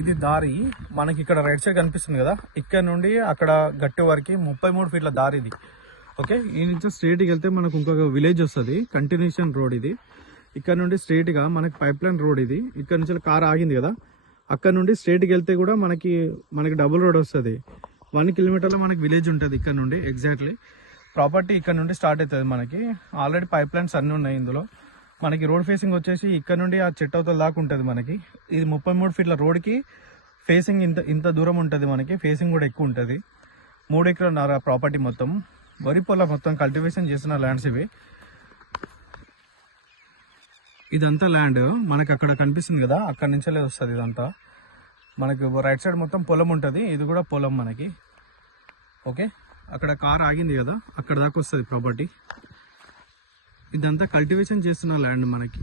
ఇది దారి మనకి ఇక్కడ రైట్ సైడ్ కనిపిస్తుంది కదా, ఇక్కడ నుండి అక్కడ గట్టి వరకు 33 ఫీట్ల దారి ఇది. ఓకే, ఈ నుంచి స్ట్రైట్కి వెళ్తే మనకు ఇంకొక విలేజ్ వస్తుంది, కంటిన్యూషన్ రోడ్ ఇది. ఇక్కడ నుండి స్ట్రైట్గా మనకి పైప్ లైన్ రోడ్ ఇది. ఇక్కడ నుంచి కార్ ఆగింది కదా, అక్కడ నుండి స్ట్రైట్కి వెళ్తే కూడా మనకి డబుల్ రోడ్ వస్తుంది. 1 కిలోమీటర్లో మనకి విలేజ్ ఉంటుంది. ఇక్కడ నుండి ఎగ్జాక్ట్లీ ప్రాపర్టీ ఇక్కడ నుండి స్టార్ట్ అవుతుంది. మనకి ఆల్రెడీ పైప్ లైన్స్ అన్నీ ఉన్నాయి ఇందులో. మనకి రోడ్ ఫేసింగ్ వచ్చేసి ఇక్కడ నుండి ఆ చెట్టు అవతల దాకా ఉంటుంది. మనకి ఇది 33 ఫీట్ల రోడ్కి ఫేసింగ్ ఇంత దూరం ఉంటుంది. మనకి ఫేసింగ్ కూడా ఎక్కువ ఉంటుంది. 3 ఎకరాల ప్రాపర్టీ మొత్తం వరి పొలం మొత్తం కల్టివేషన్ చేసిన ల్యాండ్స్ ఇవి. ఇదంతా ల్యాండ్ మనకి అక్కడ కనిపిస్తుంది కదా, అక్కడ నుంచే వస్తుంది ఇదంతా. మనకి రైట్ సైడ్ మొత్తం పొలం ఉంటుంది, ఇది కూడా పొలం మనకి. ఓకే, అక్కడ కార్ ఆగింది కదా, అక్కడ దాకా వస్తుంది ప్రాపర్టీ. ఇదంతా కల్టివేషన్ చేస్తున్న ల్యాండ్ మనకి.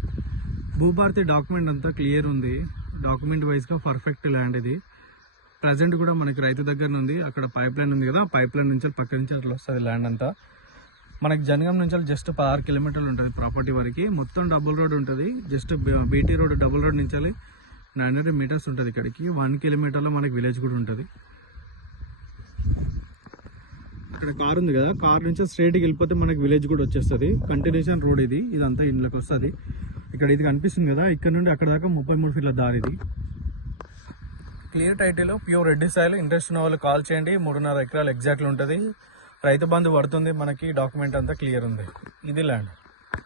భూభారతి డాక్యుమెంట్ అంతా క్లియర్ ఉంది, డాక్యుమెంట్ వైజ్గా పర్ఫెక్ట్ ల్యాండ్ ఇది. ప్రజెంట్ కూడా మనకి రైతు దగ్గర ఉంది. అక్కడ పైప్ లైన్ ఉంది కదా, పైప్ లైన్ నుంచి పక్క నుంచి అట్లా వస్తుంది ల్యాండ్ అంతా. మనకి జనగాం నుంచి జస్ట్ 16 కిలోమీటర్లు ఉంటుంది ప్రాపర్టీ వరకు. మొత్తం డబుల్ రోడ్ ఉంటుంది. Just BT road double road నుంచి 900 మీటర్స్ ఉంటుంది ఇక్కడికి. 1 కిలోమీటర్లో మనకి విలేజ్ కూడా ఉంటుంది. అక్కడ కార్ ఉంది కదా, కార్ నుంచి స్ట్రైట్కి వెళ్ళిపోతే మనకి విలేజ్ కూడా వచ్చేస్తుంది. కంటిన్యూషన్ రోడ్ ఇది. ఇదంతా ఇంట్లోకి వస్తుంది. ఇక్కడ ఇది కనిపిస్తుంది కదా, ఇక్కడ నుండి అక్కడ దాకా 33 ఫీట్ల దారి ఇది. Clear title, pure red soil. Interest ఉన్న వాళ్ళు కాల్ చేయండి. 3.5 ఎకరాలు ఎగ్జాక్ట్లీ ఉంటుంది. రైతు బంధు పడుతుంది మనకి. డాక్యుమెంట్ అంతా క్లియర్ ఉంది. ఇది ల్యాండ్.